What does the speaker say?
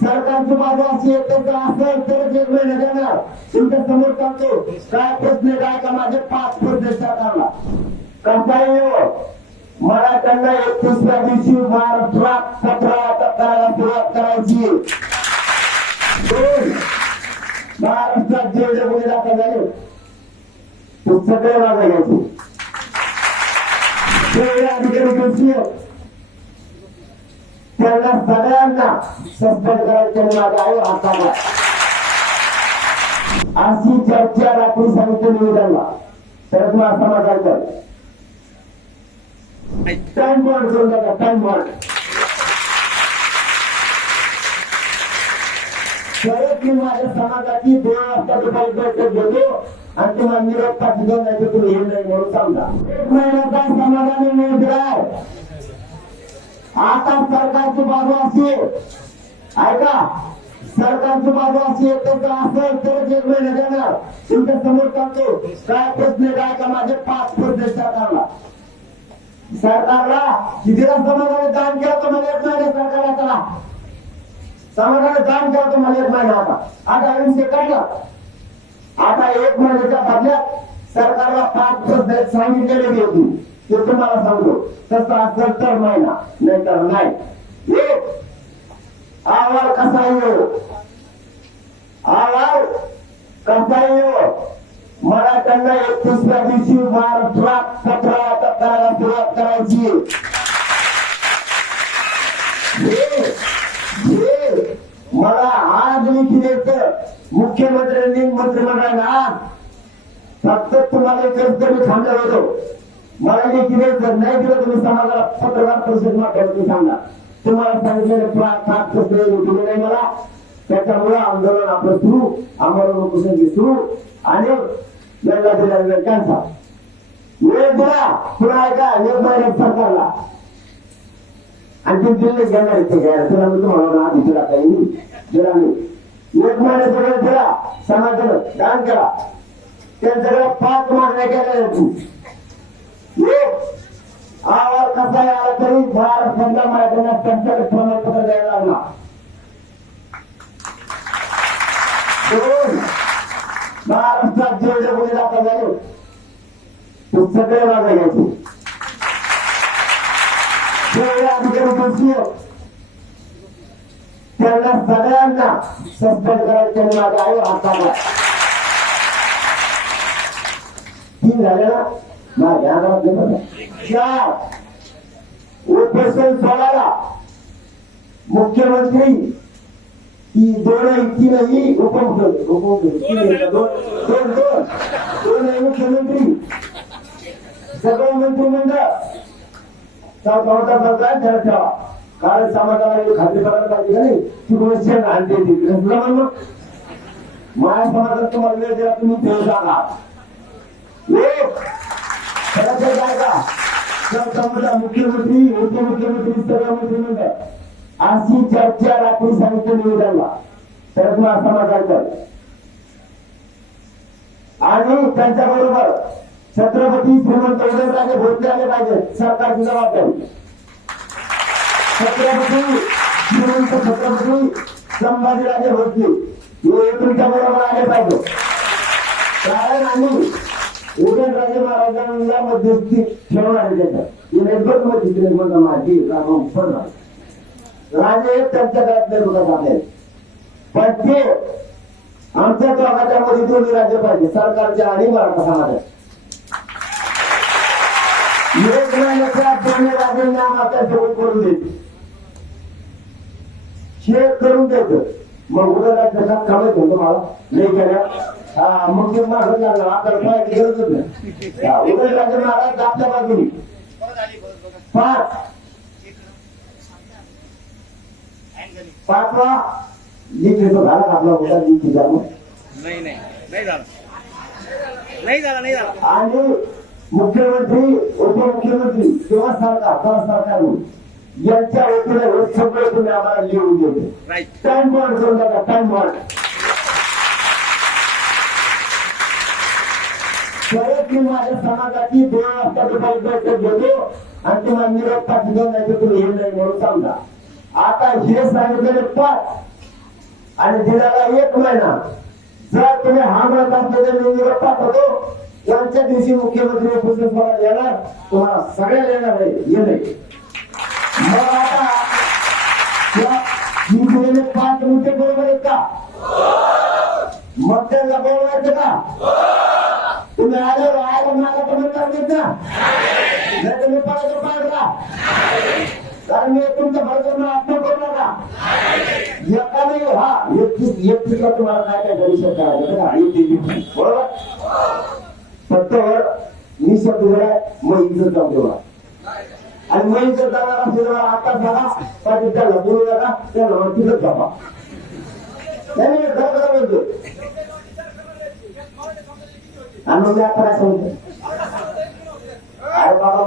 सरकारचं माझं अशी आहे तर असेल तरच एक महिना देणार तुमच्यासमोर टाकतो. काय प्रश्न काय का माझे पाच प्रश्न सरकारला कसा आहे मला त्यांना एकतीसव्या दिवशी महाराष्ट्रात सतरा करायला सुरुवात करायची. महाराष्ट्रात जेवढे मुली दाखल झाले. ते सगळे माझा घ्यायचे तेवढे अधिकारी त्यांना सगळ्यांना सस्पेंड करायचे माझ्या आई हाताला. अशी चर्चा रात्री सांगितली निवेदनला तर तुम्हाला समाजाचं टाइम बॉन्ड करून टाका टाइम बॉन्ड परत मी माझ्या समाजाची दोन वाजता दुपारी बैठक घेतो आणि तुम्हाला निरोप पाठवतो नाही तुम्ही हे नाही म्हणून सांगा. एक महिन्याचा समाजाने निर्णय दिलाय आता सरकारची बाजू अशी. ऐका सरकारची बाजू अशी आहे असेल तरच एक महिना देणार. तुमच्यासमोर टाकतो काय प्रश्न काय का माझे पाच प्रश्न सरकारला. सरकारला कितीला समाजाने दान केलं तर मला येत नाही सरकारला त्याला समाजाने दान केलं तर मला येत नाही आता. आता विषय काढलं. आता एक महिन्याच्या बदल्यात सरकारला पाच प्रश्न सांगितलेले होती ते तुम्हाला सांगतो तसं असेल तर महिना नाही नाही. एक अहवाल कसा येऊ आवाज कसा येऊ मला त्यांना एकतीसव्या दिवशी महाराष्ट्रात सतरा करायला सुरुवात करायची. मला आज लिखी द्यायचं मुख्यमंत्र्यांनी मंत्रिमंडळाने आज फक्त तुम्हाला एकच मी थांबलं होतो. मला ते दिले जर नाही दिलं तुम्ही समाजाला पत्रकार परिषद माध्यमातून सांगा. तुम्हाला सांगितलेले पाच सात दिले नाही मला. त्याच्यामुळे आंदोलन आपलं सुरू आम्हाला लोकसंख्या सुरू. आणि वेळेला दिला वेळ त्यांचा वेळ दिला पुन्हा ऐका एक महिन्यात सरकारला. आणखी ते दिल्ली घेणार इथे ते घ्यायला. तुला मी तुम्हाला आधी दिला काही दिला नाही. एक महिन्याचा वेळ दिला समाजानं दान करा. त्यांच्याकडे पाच मागण्या केल्या जातील आवाज कसा आला तरी महाराष्ट्रातल्या मराठ्यांना त्यांच्याकडे प्रमाणपत्र द्यायला लागला. महाराष्ट्रात जेवढे मुली दाखल झाले ते सगळे माझा घ्यायचे जेवढे अधिकारी दोषी त्यांना सगळ्यांना सस्पेंड करायचं माझ्या आई हाताला. तीन झाले ना? माझ्या हातात नाही चार उपोषण सोडायला. मुख्यमंत्री दोन तीनही उपमुख्यमंत्री उपमुख्यमंत्री? दोन दोन दोन मुख्यमंत्री. सगळं मंत्रिमंडळ. चौथा ठेवा. कारण समाजाला का नाही? ती गोष्ट आणते तुला म्हण मग माझ्या समाजात तुम्हाला वेळ दिला तुम्ही एक. खरं तर काय मुख्यमंत्री उपमुख्यमंत्री सगळं मंत्रिमंडळ अशी चर्चा रात्री सांगितलं निवेदनला. तर तुम्हाला आणि त्यांच्या बरोबर छत्रपती श्रीमंत उदयनराजे भोसले आले पाहिजे सरकारची जबाबदारी छत्रपती श्रीमंत छत्रपती संभाजीराजे भोसले हे तुमच्या बरोबर आले पाहिजे. कारण आम्ही उदयनराजे महाराजांना मध्यस्थी ठेवणारे त्यांना त्याच्यात मध्ये नेटवर्क मध्यस्थी निर्बंध माझी राम राजे त्यांच्या काळात नाही बघत आपल्याला पण ते आमच्या दोघांच्या मध्ये दोन्ही राज्य पाहिजे सरकारच्या आणि मराठा समाजाच्या एक महिन्याच्या दोन्ही राजांना आता जेवण करून द्यायचे शेअर करून द्यायचं मग उद्या राज्यात काम येतो तुम्हाला नाही केल्या. हा, मग ते मागं लागलं. आता पाहायची गरजच नाही. बाजूनी. पाच. पाचवा झाला आपला नाही नाही. नाही झालं. नाही झालं नाही झालं. आणि मुख्यमंत्री उपमुख्यमंत्री किंवा सरकार किंवा सरकार यांच्या वतीने सगळं तुम्ही आम्हाला लिहून देते. टाइम बॉन्ड टाका टाइम बॉन्ड परत मी माझ्या समाजाची दोन वाजता दुपारी बैठक घेतो आणि तुम्हाला निरोप पाठवतो नाही तर तुम्ही हे नाही म्हणून सांगा आता हे सांगितलेले पाच आणि दिनाला एक महिना. जर तुम्ही हा म्हणत असले तर मी निरोप पाठवतो त्यांच्या दिवशी मुख्यमंत्री उपस्थित मला येणार तुम्हाला सगळ्याला येणार आहे. हे नाही. मग आता या मी दिलेले पाच मुद्दे बरोबर आहेत का? मग त्यांना बोलवायचं का? तुम्ही आल्यावर आयला माझा तर म्हणता ना नाही तुम्ही पळायचं पाहिजे कारण मी तुमच्या भरपूर आत्मा करू नका एका नाही हा एकतीस एकतीसला तुम्हाला काय काय भविष्य करायचं का? एकतीस बरोबर? फक्त मी शब्द झालाय मग इज्जत जाऊ देवा आणि मग इज्जत जाणार असेल तर आता बघा पाहिजे त्याला बोलू नका त्याला मग तिथं जपा त्याने खरं खरं बोलतो आणि मग मी आता काय अरे बाबा